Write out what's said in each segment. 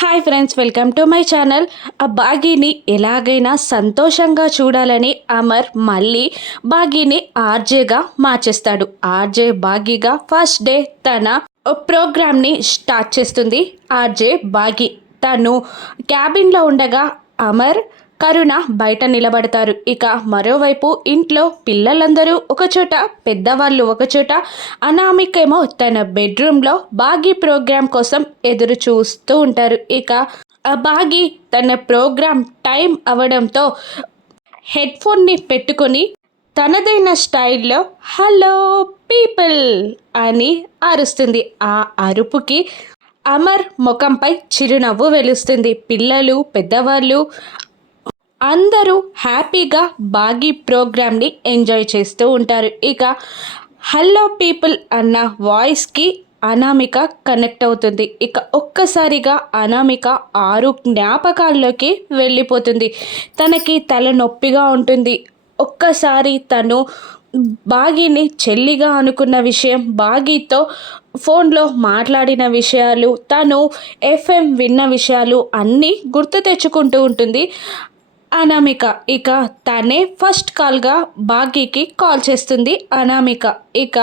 Hi friends, welcome to my channel. ఆ బాగీని ఎలాగైనా సంతోషంగా చూడాలని అమర్ మళ్ళీ బాగీని ఆర్జేగా మార్చేస్తాడు. ఆర్జే బాగీగా ఫస్ట్ డే తన ప్రోగ్రామ్ని స్టార్ట్ చేస్తుంది. ఆర్జే బాగీ తను క్యాబిన్లో ఉండగా అమర్ కరుణ బయట నిలబడతారు. ఇక మరోవైపు ఇంట్లో పిల్లలందరూ ఒకచోట, పెద్దవాళ్ళు ఒకచోట, అనామికేమో తన బెడ్రూమ్లో బాగీ ప్రోగ్రాం కోసం ఎదురు చూస్తూ ఉంటారు. ఇక ఆ బాగీ తన ప్రోగ్రాం టైం అవడంతో హెడ్ఫోన్ని పెట్టుకొని తనదైన స్టైల్లో హలో పీపుల్ అని అరుస్తుంది. ఆ అరుపుకి అమర్ ముఖంపై చిరునవ్వు వెలుస్తుంది. పిల్లలు, పెద్దవాళ్ళు అందరూ హ్యాపీగా బాగీ ప్రోగ్రామ్ని ఎంజాయ్ చేస్తూ ఉంటారు. ఇక హలో పీపుల్ అన్న వాయిస్కి అనామిక కనెక్ట్ అవుతుంది. ఇక ఒక్కసారిగా అనామిక 6 జ్ఞాపకాల్లోకి వెళ్ళిపోతుంది. తనకి తలనొప్పిగా ఉంటుంది. ఒక్కసారి తను బాగీని చెల్లిగా అనుకున్న విషయం, బాగీతో ఫోన్లో మాట్లాడిన విషయాలు, తను ఎఫ్ఎం విన్న విషయాలు అన్నీ గుర్తు తెచ్చుకుంటూ ఉంటుంది అనామిక. ఇక తనే ఫస్ట్ కాల్గా బాగీకి కాల్ చేస్తుంది అనామిక. ఇక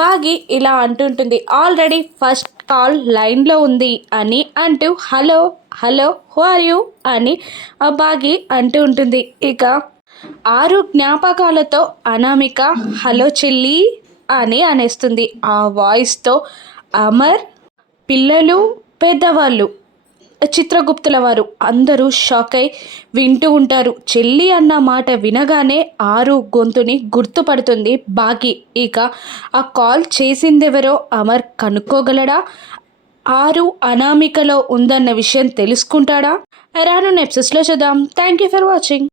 బాగీ ఇలా అంటుంటుంది, ఆల్రెడీ ఫస్ట్ కాల్ లైన్లో ఉంది అని అంటూ hello hello who are you అని బాగీ అంటూ ఉంటుంది. ఇక 6 జ్ఞాపకాలతో అనామిక హలో చెల్లి అని అనేస్తుంది. ఆ వాయిస్తో అమర్, పిల్లలు, పెద్దవాళ్ళు, చిత్రగుప్తుల వారు అందరూ షాక్ అయి వింటూ ఉంటారు. చెల్లి అన్న మాట వినగానే 6 గొంతుని గుర్తుపడుతుంది బాగీ. ఇక ఆ కాల్ చేసిందెవరో అమర్ కనుక్కోగలడా? 6 అనామికలో ఉందన్న విషయం తెలుసుకుంటాడా? రానున్న ఎపిసోడ్స్లో చూద్దాం. Thank you for watching.